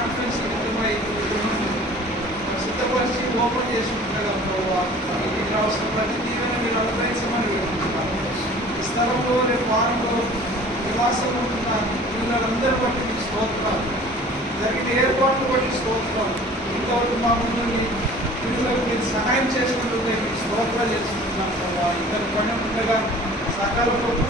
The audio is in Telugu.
కాన్ఫరెన్స్ నిమిత్తమై సిద్ధపరిచి ఓపెన్ చేసుకుంటున్నాగా ప్రభావ మీకు రావాల్సిన ప్రతి దీవెన మీరు అనుగ్రహించమని వేడుకుంటున్నాను. ఈ స్థలంలో రేపు వారంలో నివాసం ఉంటున్న పిల్లలందరూ బట్టి మీకు స్తోత్రాలు, జరిగిన ఏర్పాట్లు బట్టి స్తోత్రాలు. ఇంతవరకు మా ముందు పిల్లలకు మీరు సహాయం చేసినందుకు మీకు స్తోత్రాలు చేసుకుంటున్నాను ప్రభావ. ఇద్దరు పని ఉండగా సకాలంలో